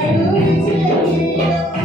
Take me up.